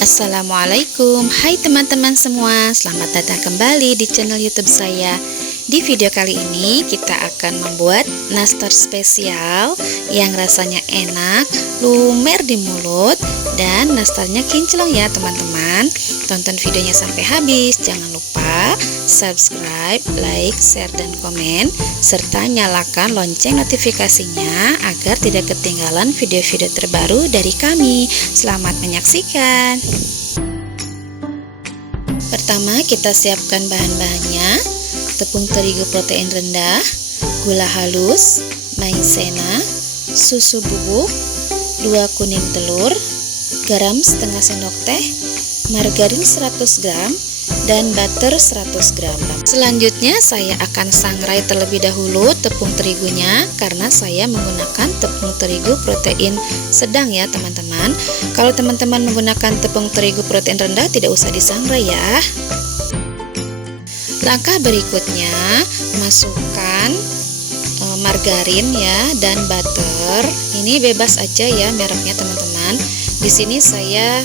Assalamualaikum, hai teman-teman semua, selamat datang kembali di channel YouTube saya. Di video kali ini kita akan membuat nastar spesial yang rasanya enak, lumer di mulut, dan nastarnya kinclong ya teman-teman. Tonton videonya sampai habis, jangan lupa subscribe, like, share, dan komen, serta nyalakan lonceng notifikasinya agar tidak ketinggalan video-video terbaru dari kami. Selamat menyaksikan. Pertama kita siapkan bahan-bahannya: tepung terigu protein rendah, gula halus, maizena, susu bubuk, 2 kuning telur, garam setengah sendok teh, margarin 100 gram, dan butter 100 gram. Selanjutnya saya akan sangrai terlebih dahulu tepung terigunya karena saya menggunakan tepung terigu protein sedang ya teman-teman. Kalau teman-teman menggunakan tepung terigu protein rendah tidak usah disangrai ya. Langkah berikutnya, masukkan margarin ya dan butter. Ini bebas aja ya mereknya teman-teman. Di sini saya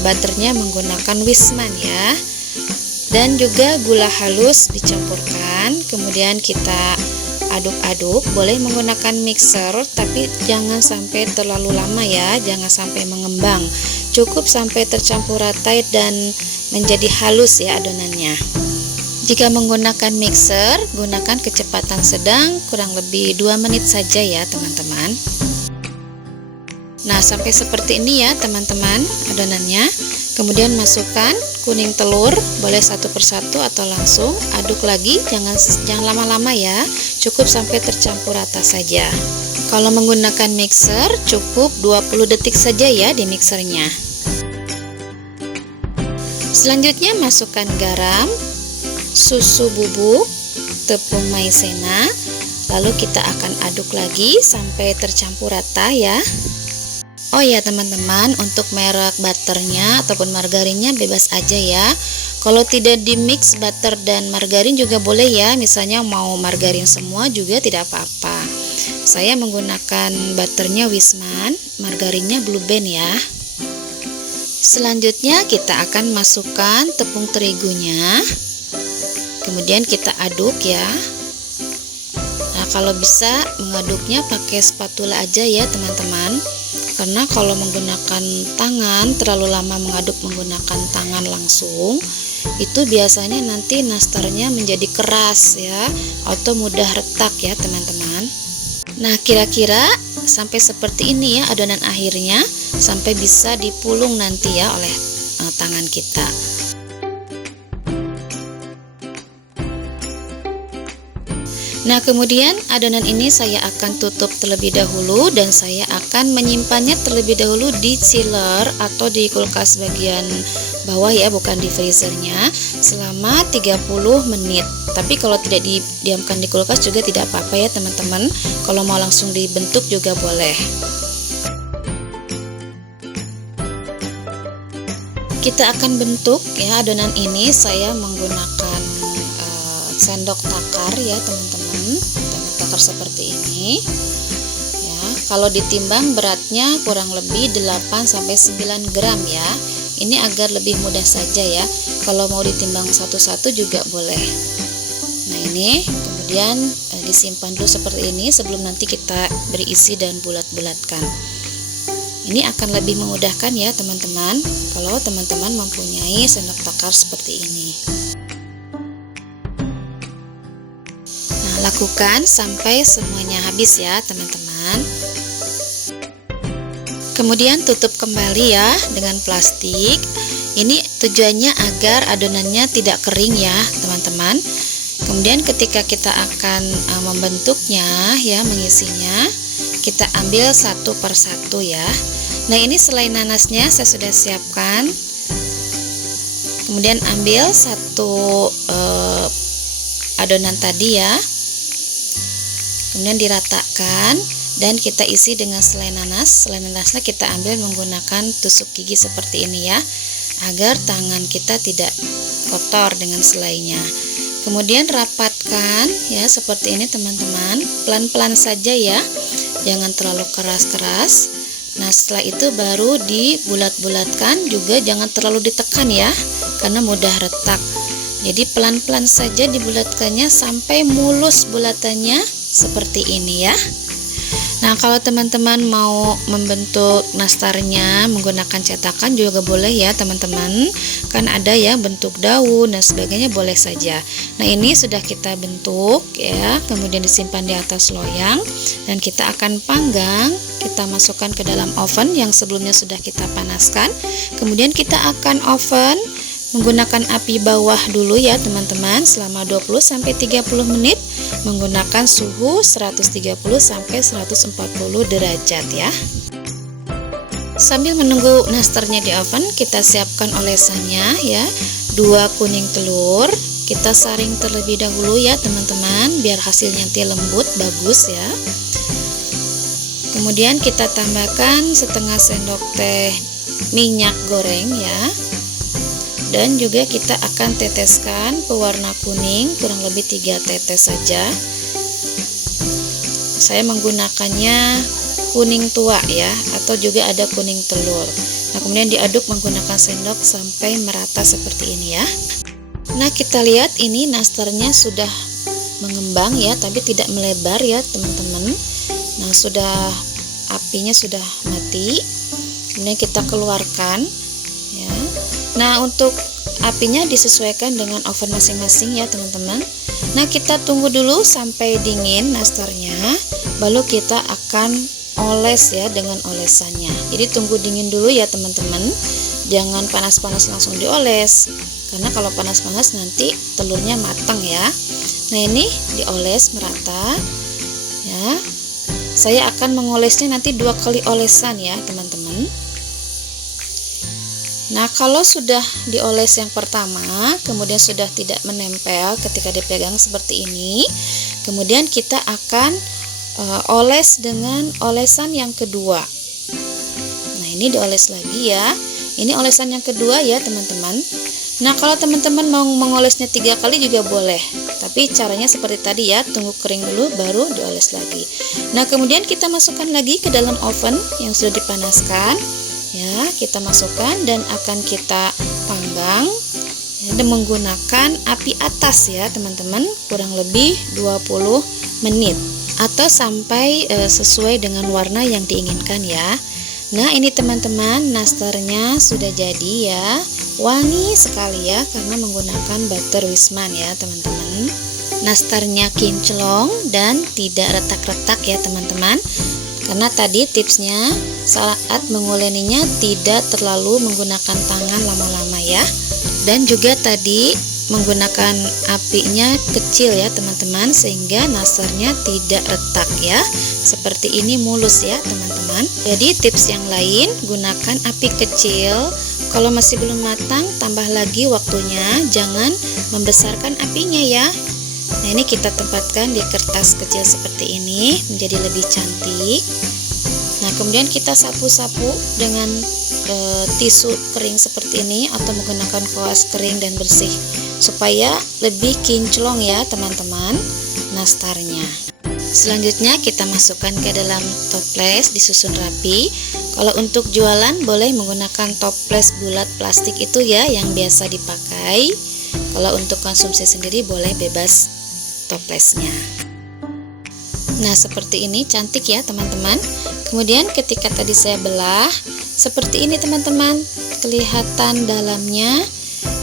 butternya menggunakan Wisman ya. Dan juga gula halus dicampurkan. Kemudian kita aduk-aduk. Boleh menggunakan mixer, tapi jangan sampai terlalu lama ya, jangan sampai mengembang. Cukup sampai tercampur rata dan menjadi halus ya adonannya. Jika menggunakan mixer, gunakan kecepatan sedang, kurang lebih 2 menit saja ya teman-teman. Nah, sampai seperti ini ya teman-teman adonannya. Kemudian masukkan kuning telur, boleh satu persatu atau langsung. Aduk lagi, jangan lama-lama ya, cukup sampai tercampur rata saja. Kalau menggunakan mixer, cukup 20 detik saja ya di mixernya. Selanjutnya masukkan garam, susu bubuk, tepung maizena, lalu kita akan aduk lagi sampai tercampur rata ya. Oh ya teman-teman, untuk merek butternya ataupun margarinnya bebas aja ya. Kalau tidak di mix butter dan margarin juga boleh ya, misalnya mau margarin semua juga tidak apa-apa. Saya menggunakan butternya Wisman, margarinnya Blue Band ya. Selanjutnya kita akan masukkan tepung terigunya. Kemudian kita aduk ya. Nah, kalau bisa mengaduknya pakai spatula aja ya teman-teman. Karena kalau menggunakan tangan, terlalu lama mengaduk menggunakan tangan langsung, itu biasanya nanti nastarnya menjadi keras ya, atau mudah retak ya teman-teman. Nah, kira-kira sampai seperti ini ya adonan akhirnya, sampai bisa dipulung nanti ya oleh tangan kita. Nah, kemudian adonan ini saya akan tutup terlebih dahulu dan saya akan menyimpannya terlebih dahulu di chiller atau di kulkas bagian bawah ya, bukan di freezernya, selama 30 menit. Tapi kalau tidak didiamkan di kulkas juga tidak apa-apa ya teman-teman. Kalau mau langsung dibentuk juga boleh. Kita akan bentuk ya adonan ini, saya menggunakan sendok takar ya teman-teman, sendok takar seperti ini ya. Kalau ditimbang beratnya kurang lebih 8-9 gram ya. Ini agar lebih mudah saja ya. Kalau mau ditimbang satu-satu juga boleh. Nah, ini kemudian disimpan dulu seperti ini sebelum nanti kita beri isi dan bulat-bulatkan. Ini akan lebih memudahkan ya teman-teman kalau teman-teman mempunyai sendok takar seperti ini. Lakukan sampai semuanya habis ya teman-teman. Kemudian tutup kembali ya dengan plastik. Ini tujuannya agar adonannya tidak kering ya teman-teman. Kemudian ketika kita akan membentuknya ya, mengisinya, kita ambil satu persatu ya. Nah, ini selai nanasnya saya sudah siapkan. Kemudian ambil satu adonan tadi ya. Kemudian diratakan dan kita isi dengan selai nanas. Selai nanasnya kita ambil menggunakan tusuk gigi seperti ini ya, agar tangan kita tidak kotor dengan selainya. Kemudian rapatkan ya seperti ini teman-teman, pelan-pelan saja ya, jangan terlalu keras-keras. Nah, setelah itu baru dibulat-bulatkan, juga jangan terlalu ditekan ya, karena mudah retak. Jadi pelan-pelan saja dibulatkannya sampai mulus bulatannya seperti ini ya. Nah, kalau teman-teman mau membentuk nastarnya menggunakan cetakan juga boleh ya teman-teman. Kan ada ya bentuk daun dan sebagainya, boleh saja. Nah, ini sudah kita bentuk ya, kemudian disimpan di atas loyang dan kita akan panggang. Kita masukkan ke dalam oven yang sebelumnya sudah kita panaskan. Kemudian kita akan oven menggunakan api bawah dulu ya teman-teman selama 20-30 menit menggunakan suhu 130-140 derajat ya. Sambil menunggu nastarnya di oven, kita siapkan olesannya ya. 2 kuning telur, kita saring terlebih dahulu ya teman-teman biar hasilnya nanti lembut bagus ya. Kemudian kita tambahkan setengah sendok teh minyak goreng ya. Dan juga kita akan teteskan pewarna kuning kurang lebih 3 tetes saja. Saya menggunakannya kuning tua ya, atau juga ada kuning telur. Nah, kemudian diaduk menggunakan sendok sampai merata seperti ini ya. Nah, kita lihat ini nastarnya sudah mengembang ya, tapi tidak melebar ya teman-teman. Nah, apinya sudah mati. Kemudian kita keluarkan ya. Nah, untuk apinya disesuaikan dengan oven masing-masing ya teman-teman. Nah, kita tunggu dulu sampai dingin nastarnya, baru kita akan oles ya dengan olesannya. Jadi tunggu dingin dulu ya teman-teman. Jangan panas-panas langsung dioles, karena kalau panas-panas nanti telurnya matang ya. Nah, ini dioles merata ya. Saya akan mengolesnya nanti 2 kali olesan ya teman-teman. Nah, kalau sudah dioles yang pertama, kemudian sudah tidak menempel ketika dipegang seperti ini, kemudian kita akan oles dengan olesan yang kedua. Nah, ini dioles lagi ya. Ini olesan yang kedua ya teman-teman. Nah, kalau teman-teman mau mengolesnya 3 kali juga boleh, tapi caranya seperti tadi ya, tunggu kering dulu baru dioles lagi. Nah, kemudian kita masukkan lagi ke dalam oven yang sudah dipanaskan ya. Kita masukkan dan akan kita panggang ya, dan menggunakan api atas ya teman-teman, kurang lebih 20 menit atau sampai sesuai dengan warna yang diinginkan ya. Nah, ini teman-teman, nastarnya sudah jadi ya. Wangi sekali ya, karena menggunakan butter Wisman ya teman-teman. Nastarnya kinclong dan tidak retak-retak ya teman-teman. Karena tadi tipsnya saat menguleninya tidak terlalu menggunakan tangan lama-lama ya. Dan juga tadi menggunakan apinya kecil ya teman-teman, sehingga nastarnya tidak retak ya. Seperti ini mulus ya teman-teman. Jadi tips yang lain, gunakan api kecil. Kalau masih belum matang, tambah lagi waktunya, jangan membesarkan apinya ya. Nah, ini kita tempatkan di kertas kecil seperti ini menjadi lebih cantik. Nah, kemudian kita sapu-sapu dengan tisu kering seperti ini atau menggunakan kaos kering dan bersih supaya lebih kinclong ya teman-teman nastarnya. Selanjutnya kita masukkan ke dalam toples, disusun rapi. Kalau untuk jualan boleh menggunakan toples bulat plastik itu ya yang biasa dipakai. Kalau untuk konsumsi sendiri boleh bebas toplesnya. Nah, seperti ini cantik ya teman-teman. Kemudian ketika tadi saya belah seperti ini teman-teman, kelihatan dalamnya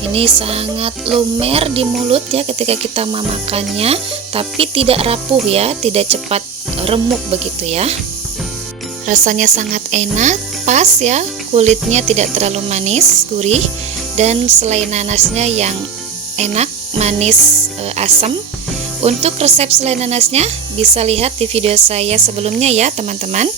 ini sangat lumer di mulut ya ketika kita memakannya, tapi tidak rapuh ya, tidak cepat remuk begitu ya. Rasanya sangat enak, pas ya, kulitnya tidak terlalu manis, gurih, dan selai nanasnya yang enak, manis, asam. Untuk resep selai nanasnya bisa lihat di video saya sebelumnya ya teman-teman.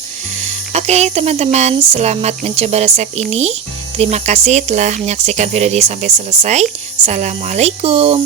Oke teman-teman, selamat mencoba resep ini. Terima kasih telah menyaksikan video ini sampai selesai. Assalamualaikum.